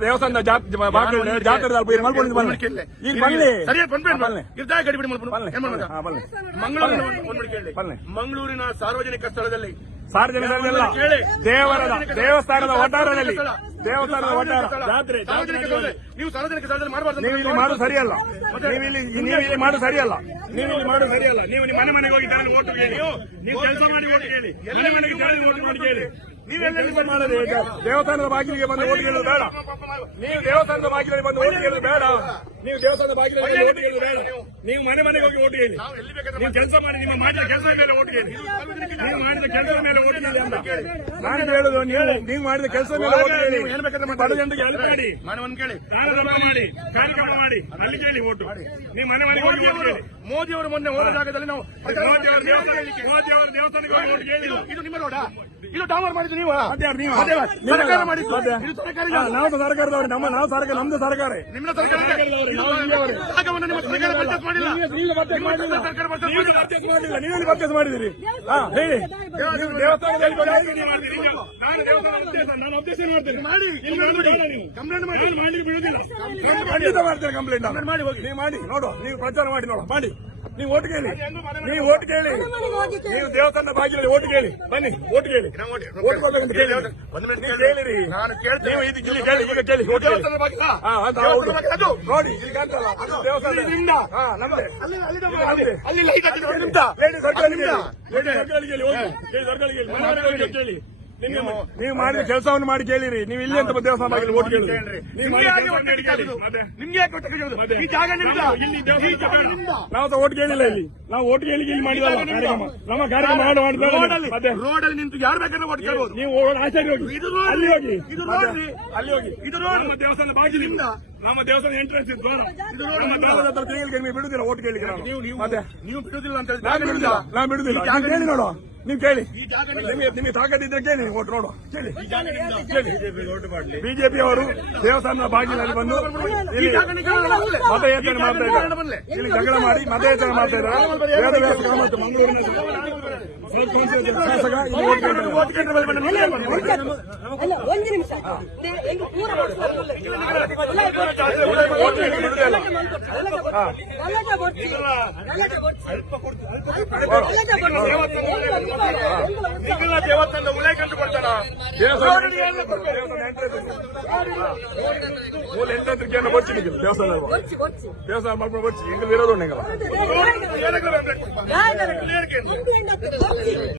ದೇವಸ್ಥಾನದ ಬಾಗಿಲು ಜಾತ್ರೆ ಅಲ್ಪ ಮಲ್ಕೊಂಡು ಬನ್ನಿ. ಈಗ ಬನ್ನಿ. ಸರಿಯಾಗಿ ಬಂದ್ಬೇಡ ಬನ್ನಿ. ಇರ್ತಾ ಗಡಿಬಿಡಿ ಬನ್ನಿ. ಏನ್ ಮಾಡೋದು? ಮಂಗಳೂರಿನ ಕೇಳಿ ಸಾರ್ವಜನಿಕ ಸ್ಥಳದಲ್ಲಿ. ದೇವರದ ಸಾರ್ವಜನಿಕ- ದೇವಸ್ಥಾನದ ಒಟ್ಟಾರದಲ್ಲಿ ದೇವಸ್ಥಾನದ ವಟಾರ ಒಟ್ಟಾರ ಜಾತ್ರೆ. ನೀವು ಸಾರ್ವಜನಿಕ ಸ್ಥಳದಲ್ಲಿ ಮಾಡಬಾರ್ದು ನೀವು ಇಲ್ಲಿ ಮಾಡು ಸರಿಯಲ್ಲ. ನೀವು ಇಲ್ಲಿ ನೀವು ಇಲ್ಲಿ ಮಾಡು ಸರಿಯಲ್ಲ. ನೀವು ಇಲ್ಲಿ ಮಾಡು ಸರಿಯಲ್ಲ. ನೀವು ನಿಮ್ಮ ಮನೆ ಮನೆಗೆ ಹೋಗಿ ಓಟು ಕೇಳಿ. ನೀವು ಕೆಲಸ ಮಾಡಿ ಓಟು ಕೇಳಿ. ಮನೆ ಮನೆಗೆ ಓಟು ಮಾಡಿ ಕೇಳಿ. ನೀವೆಲ್ಲ ಮಾಡಲಿ ದೇವಸ್ಥಾನದ ಬಾಗಿಲಿಗೆ ಬಂದು ಓಟ್ ಕೇಳೋದು ಬೇಡ. ನೀವು ದೇವಸ್ಥಾನದ ಬಾಗಿಲಿಗೆ ಬಂದು ಓಟ್ ಕೇಳೋದು ಬೇಡ. ನೀವು ದೇವಸ್ಥಾನದ ಬಾಗಿಲಲ್ಲಿ ನೀವು. ಮನೆ ಮನೆಗೆ ಹೋಗಿ ಓಟ್ ಹೇಳಿ ನೀವು ಕೆಲಸ ಮಾಡಿ ನಿಮ್ಮ ಮಾಡಿದ ಕೆಲಸ ಮೇಲೆ ಓಟ್ ಹೇಳಿ ನೀವು ಮಾಡಿದ ಕೆಲಸದ ಮೇಲೆ ಓಟ್ ಹೇಳಿ ಅಂತ ನಾನು ಹೇಳುದು ನೀವು ನೀವು ಮಾಡಿದ ಕೆಲಸ ಮೇಲೆ ಓಟ್ ಹೇಳಿ. ಬಡ ಜನರಿಗೆ ಹೆಲ್ಪ್ ಮಾಡಿ. ಮನೆ ಒಂದ್ ಕೇಳಿ. ದಾನಧರ್ಮ ಮಾಡಿ. ಕಾರ್ಯಕ್ರಮ ಮಾಡಿ. ಅಲ್ಲಿ ಕೇಳಿ ಓಟು. ನೀವು ಮನೆ ಮನೆಗೆ ಹೋಗಿ ಮೋದಿ ಓಟು ಕೇಳಿ. ಮೋದಿ ಅವರು ಮೊನ್ನೆ ಹೋದ ಜಾಗದಲ್ಲಿ ನಾವು ಮೋದಿ ಅವರ ದೇವಸ್ಥಾನ ದೇವಸ್ಥಾನಕ್ಕೆ ಹೋಗಿ ಓಟು ಕೇಳಿ ಇದು ನಿಮ್ಮ ರೋಡ? ಇದು ಡಾಮರ್ ಮಾಡಿದ್ದು ನೀವು? ಸರ್ಕಾರ. ಮಾಡಿದ್ದು. ನಾವು ಸರ್ಕಾರದವರು. ನಮ್ಮ ನಾವು ಸರ್ಕಾರ ನಮ್ದು ಸರ್ಕಾರ. ನಿಮ್ಮ ಸರ್ಕಾರ ಜಾಗವನ್ನು ನಿಮ್ಮ ಸರ್ಕಾರ ಪರ್ಚೇಸ್ ಮಾಡಿಲ್ಲ. ಸರ್ಕಾರ ಮಾಡಿಲ್ಲ. ಮಾಡಿದಿರಿ ಹೇಳಿ. ದೇವಸ್ಥಾನದಲ್ಲಿ. ನಾನು ಮಾಡ್ತೇನೆ. ಮಾಡಿ. ಕಂಪ್ಲೇಂಟ್ ಮಾಡಿ. ಮಾಡ್ಲಿಕ್ಕೆ ಬಿಡುದಿಲ್ಲ ಖಂಡಿತ ಮಾಡ್ತೇನೆ ಕಂಪ್ಲೇಂಟ್ ಮಾಡಿ ಹೋಗಿ. ನೀವು ಮಾಡಿ. ನೋಡು ನೀವು ಪ್ರಚಾರ ಮಾಡಿ ನೋಡು ಮಾಡಿ. ನೀವು ಓಟ್ ಕೇಳಿ. ನೀವು ಓಟ್ ಕೇಳಿ. ನೀವು ದೇವಸ್ಥಾನ ಬಾಗಿಲಲ್ಲಿ ಓಟ್ ಕೇಳಿ. ಬನ್ನಿ ಓಟ್ ಕೇಳಿ. ಓಟ್ ಕೊಡ್ಬೇಕಂತ ಕೇಳಿ. ನೀವು. ಕೇಳಿರಿ. ನಾನು ಕೇಳ್ತೇನೆ. ನೀವು ಇದು ಇಲ್ಲಿ ಕೇಳಿ ಈಗ ಕೇಳಿ ಓಟ್ ಕೇಳಿ? ನೋಡಿ ಇಲ್ಲಿ ಕಾಣ್ತಲ್ಲ ಅದು ದೇವಸ್ಥಾನ. ಇಲ್ಲಿ ನಿಮ್ದ? ಹಾ ಅಲ್ಲಿ ಲೈಟ್ ನಿಮ್ದ. ಲೇಡಿ ನಿಮ್ದ? ಲೇಡಿ ಹೇಳಿ ಹೋಗಿ. ಲೇಡಿ ಸರ್ಕಾರ ಕೇಳಿ. ನೀವು- ಮಾಡಿದ ಕೆಲಸವನ್ನು ಮಾಡಿ ಕೇಳಿರಿ. ನೀವು ಇಲ್ಲಿ ಅಂತ ದೇವಸ್ಥಾನ ಬಾಗಿಲು ಓಟ್ ಕೇಳಿ ಕೇಳ್ರಿ. ನೀವು ನಿಮ್ಗೆ ಮಾಡಿದ ಯಾಕೆ ಹೊಟ್ಟೆ? ಅದೇ. ಈ ಜಾಗ ನಾವು ಸಹ ಓಟ್ ಕೇಳಿಲ್ಲ ಇಲ್ಲಿ. ನಾವು ಓಟ್ ಕೇಳಿ ಇಲ್ಲಿ ಮಾಡಿದ ನಮ್ಮ ಕಾರ್ಯಕ್ರಮ ಮಾಡಿ ಮಾಡಿ ರೋಡಲ್ಲಿ. ಅಲ್ಲಿ ನಿಂತು ಯಾರು ಬೇಕಾದ್ರೆ ಓಟ್ ಕೇಳಬಹುದು ನೀವು ಆಚಾರ್ಯ ಹೋಗಿ. ರೋಡ್ ಅಲ್ಲಿ ಹೋಗಿ. ರೋಡ್. ಅಲ್ಲಿ ಹೋಗಿ. ಇದು ರೋಡ್. ನಮ್ಮ ದೇವಸ್ಥಾನ ಬಾಗಿಲಿಂದ ನಮ್ಮ ದೇವಸ್ಥಾನ ಎಂಟ್ರೆನ್ಸ್ ರೋಡ್ ನೀವು ಬಿಡುದಿಲ್ಲ ಓಟ್ ಕೇಳಿಕ್ಕೆ ನೀವು ಬಿಡುದಿಲ್ಲ ಅಂತ ನಾನು ಬಿಡುದಿಲ್ಲ. ನಾನು ಬಿಡುದಿಲ್ಲ. ಕೇಳಿ ನೋಡು ನೀವು ಕೇಳಿ ನಿಮಗೆ ನಿಮಗೆ ತಾಕತ್ತಿದ್ರೆ ಕೇಳಿ ಓಟ್ ನೋಡು ಕೇಳಿ ಕೇಳಿ ಬಿಜೆಪಿ ಅವರು ದೇವಸ್ಥಾನದ ಬಾಗಿಲಲ್ಲಿ ಬಂದು ಇಲ್ಲಿ. ಮತಯಾಚನೆ ಮಾಡ್ತಾ ಇದ್ದಾರೆ ಇಲ್ಲಿ ಜಗಳ ಮಾಡಿ ಮತಯಾಚನೆ ಮಾಡ್ತಾ ಇದ್ದಾರೆ ಒಂದು ನಿಮಿಷ ಪೂರ ಓಟ್ ಕೇಳಿ ಬಿಡುದಿಲ್ಲ. ನಿಖಿಲ ದೇವಸ್ಥಾನದ ಉಲ್ಲೇಖಂತ ಕೊಡ್ತಾರ ದೇವಸ್ಥಾನ ದೇವಸ್ಥಾನ entrance ಇದೆ. ಮೂಲ ಎಂಟ್ರೆನ್ಸ್ ಕೇಂದ್ರ ಬಚ್ಚಿ ನಿಂತಿದೆ ದೇವಸ್ಥಾನ ದೇವಸ್ಥಾನ ಮಾಡ್ಕೊಂಡು ಬಚ್ಚಿ ಎಂಗಲ್ ಇರೋದು ಉಂಟು ಎಂಗಲ್ಲ ಯಾರು